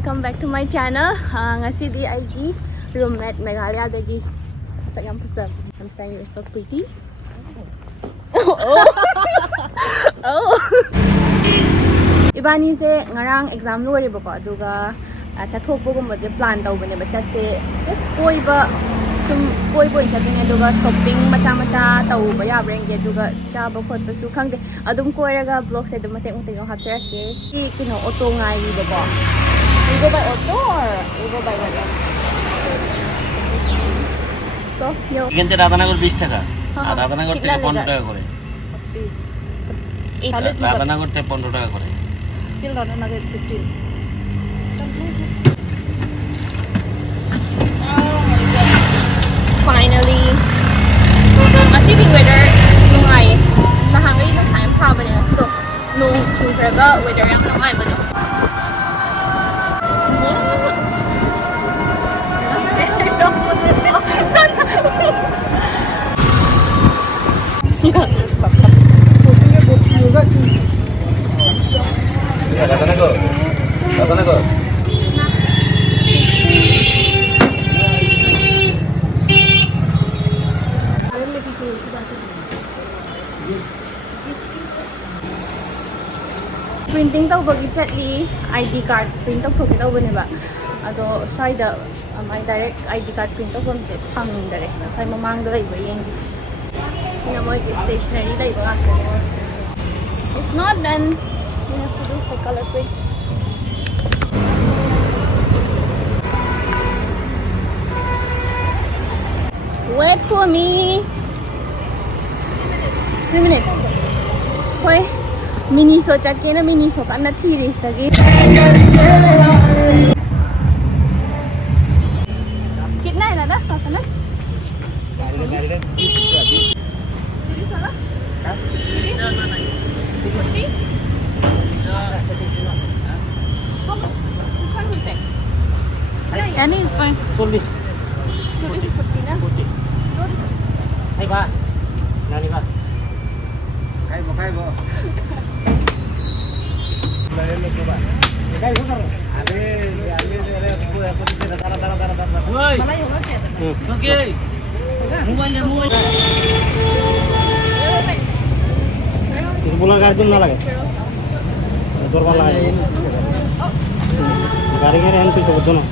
welcome back to my channel. Ngasidi ID roommate Meghalaya dagi. I'm saying you're so pretty. Oh. Ibani se ngarang exam lo re bako aduga chathok pogum bade plan taw bane bacha se just koiba sum koibo chating aduga shopping macha macha taw ba ya brenge aduga cha ba khot su khangde adum koiraga blog se dum mate mate hapchara ke kino auto ngai bako. We go by auto or we go by what? So, yo. এখানে রাধানগর 20 টাকা আর রাধানগর থেকে 15 টাকা করে 40 রাধানগর থেকে 15 টাকা করে till Radhanagar is 15. Finally, assuming weather nungai nahangai nung sayam saba ni nasi to nung chukraga weather yang nungai ba to. Radhanagar Printing tau bagi chatli ID card print tau thoke tau bane ba ado sai da my direct ID card print tau bomse pang direct na sai mamang da iba yeng ina mo stationery da iba ka. It's not done. You have to do the color print. Wait for me. 3 minutes. Wait. Mini show chat ke na mini show ka na theories tagi. कितना है दादा काका Any is fine. 40 na 40 hai ba nani ba kai bo lain lo coba kai bo karo are woi Mana yoga kya? oke rumahnya इस बोला गाड़ी ना लगे दौड़ वाला है गाड़ी के रहने पे सब दोनों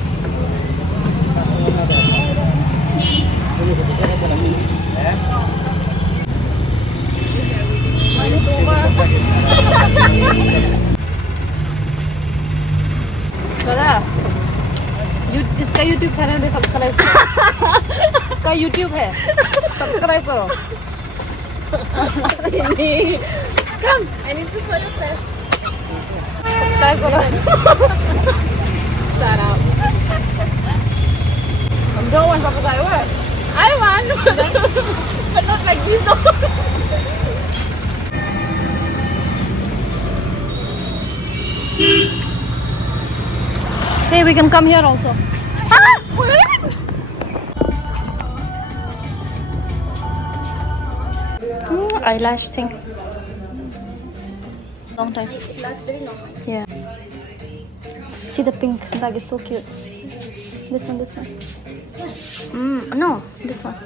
दादा इसका YouTube चैनल पे सब्सक्राइब करो इसका YouTube है सब्सक्राइब करो Come, I need to show you first. Subscribe करो Start out. हम जो वन सब्सक्राइब है I want, but not like this though. Hey, we can come here also. Eyelash thing. Long time. That's very normal. Yeah. See the pink bag is so cute. This one. No, this one.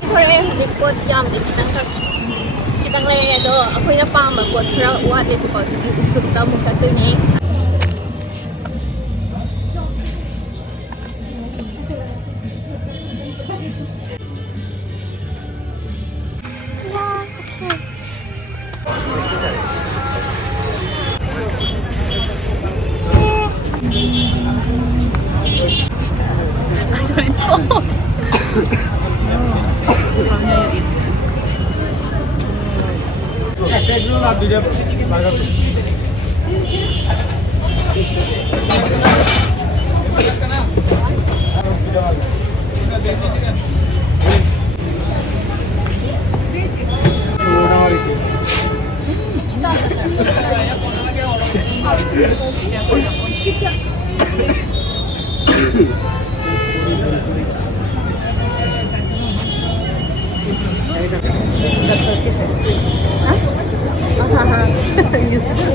Thore lipot yam din kitang lay do akoy na pang magbot khara wa le ko di usub ta mo chato ni. The Turkish IceCream. Huh? Used to.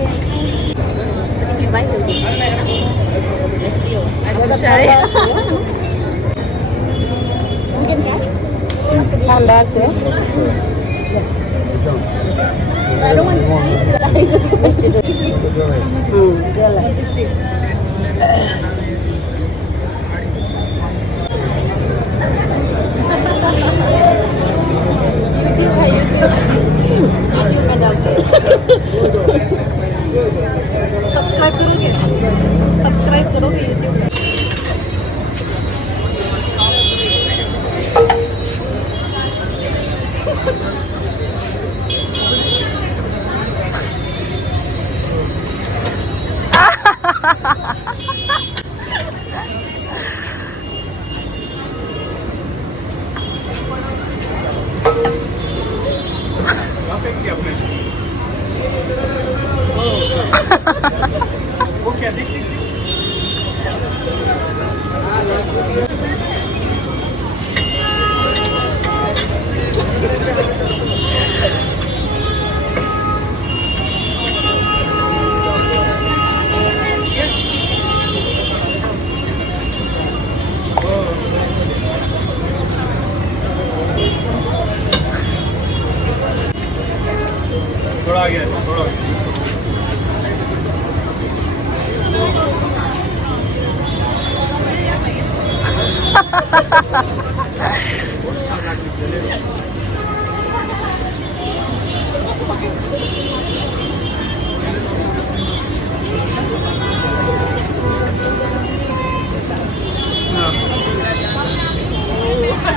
invite you. I'm shy. You can try. I don't want to eat, but I just wish to do it. YouTube है YouTube YouTube madam subscribe करोगे YouTube में थोड़ा आगे थोड़ा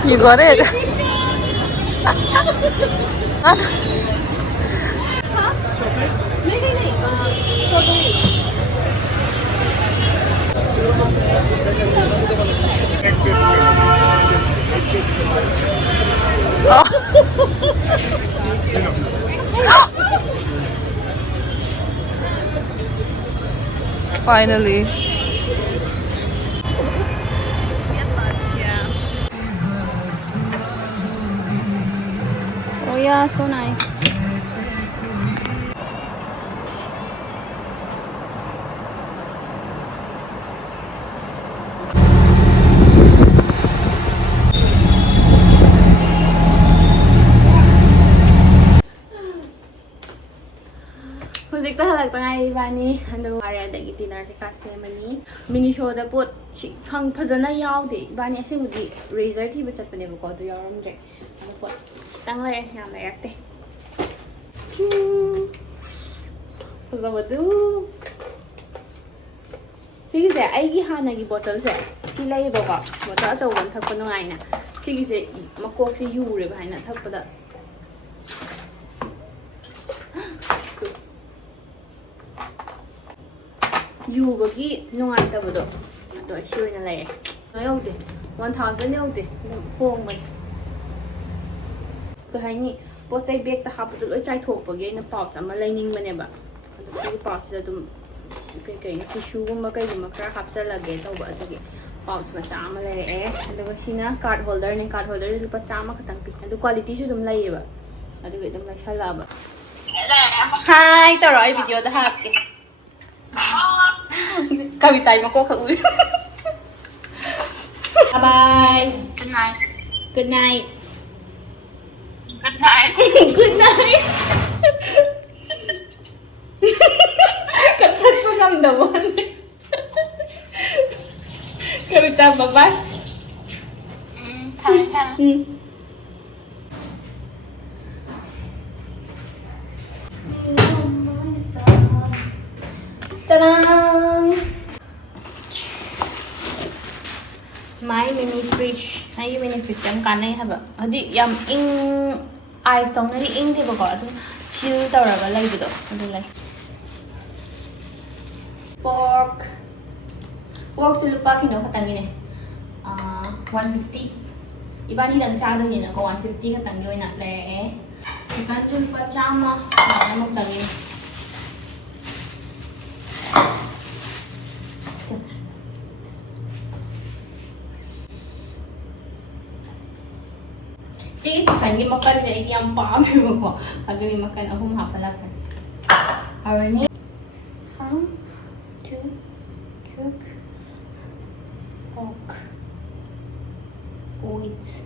You got it. Finally. Oh yeah, so nice. Hujikta halak pangai bani ando are da gi dinner ka semani mini show da pot khang phajana yawde bani asengudi razor thi ba chatpane ba ko do yawram je ando pot tang le yam le yakte phajabadu sigi se ai gi hana gi bottle se si lai ba ba bottle aso wan thak pa ngai na sigi se makok se yure ba na thak pa da 유버기 농아이다보다 또 시원해 래. 여기 1000 여기 호응 번. 그 하니 포차이 백다 하부도 로이 차이 톡버기 나 파우치 아마 라이닝 마네바. 그 파우치다 좀 그게 티슈구마 그이구마 크라 합살라게 तौबा अदुगी pouch मचा अमा लेरे अदुगा सिना card holder ने card holder रुपा 100 खतंग पि अदु quality सु दुम लाइबा अदुगा दुम लाइसलाबा हाय तोरो आई वीडियो दा हापके कविता में को खउ bye Good night. good night Good night. good night cẩn thận có ngầm đầu anh kavita bye bye Ta-da! My mini fridge. Ay mini fridge ang kanay haba. Adi yam ing ice tong na ing di ba ko adu chill tawraga lay bido. Adu lay. Pork. Pork sa lupa kino katangin eh. 150. Iba ni dan chado ni na ko 150 katangin na le. Ikan sa lupa chama na magtangin. Sige, chicken makan dia ini yang pam ko. Agak makan aku hapalakan. Awalnya 1 2 pork with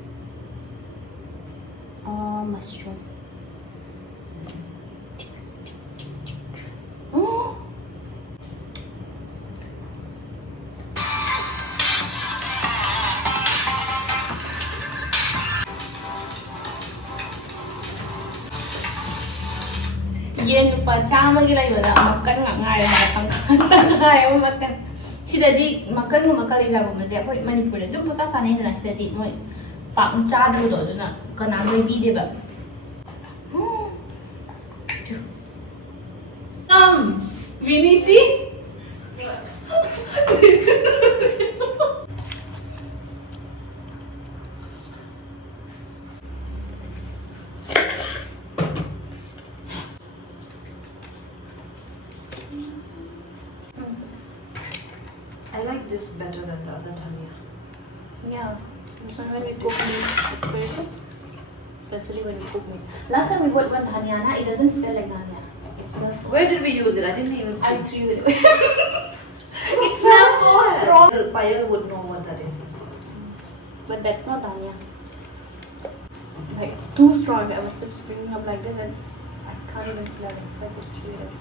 mushroom. Oh! Yen lupa chama gila iba makan ngai ha tangkai ngai makan. Sidadi makan kali jago maje akoi Manipur dum posa sane na sedi moi pak cha du do na kana mai bi de ba. Vinisi? I like this better than the other dhania. Yeah, this one when we cook meat, it's very good. Especially when we cook meat. Last time we bought one dhania, na, it doesn't smell like dhania. It smells so. Where did we use it? I didn't even see. I threw it away. It smells so strong. Payal would know what that is. But that's not dhania. Like, it's too strong. I was just bringing up like this and I can't even smell it. So I just threw it away.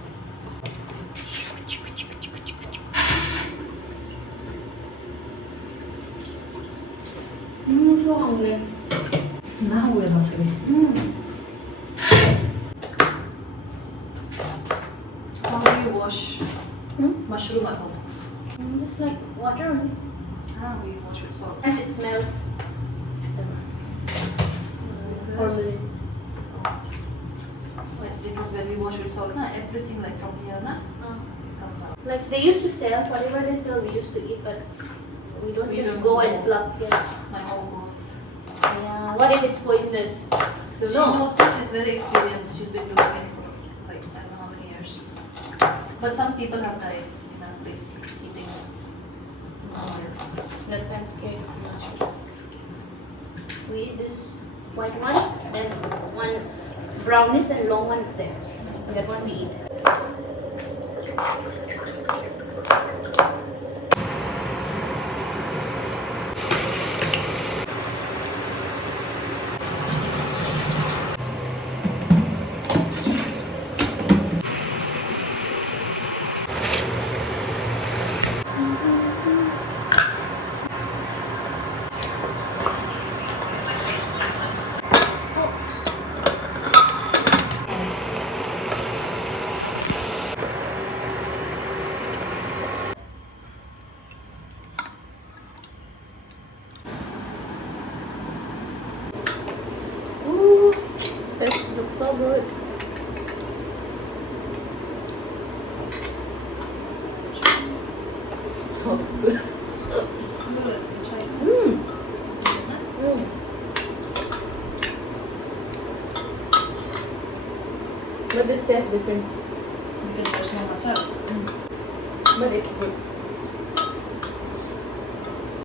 I'm so hungry. Now we're hungry. How do you wash mushroom at home? Just like water only. We wash with salt. And it smells formally. Oh, it's because when we wash with salt, everything like from here comes out. Like they used to sell, whatever they sell, we used to eat, but we don't We just don't go go. and pluck it. My mom goes. Yeah. What if it's poisonous? So She no. knows that she's very experienced. She's been doing it for like I don't know how many years. But some people have died in that place eating. That's why I'm scared of mushroom. We eat this white one, and one brownish and long one is there. That one we eat. Ooh, this looks so good. Oh, it's good. It's good. Try it. But this tastes different. Because there's no butter. But it's good.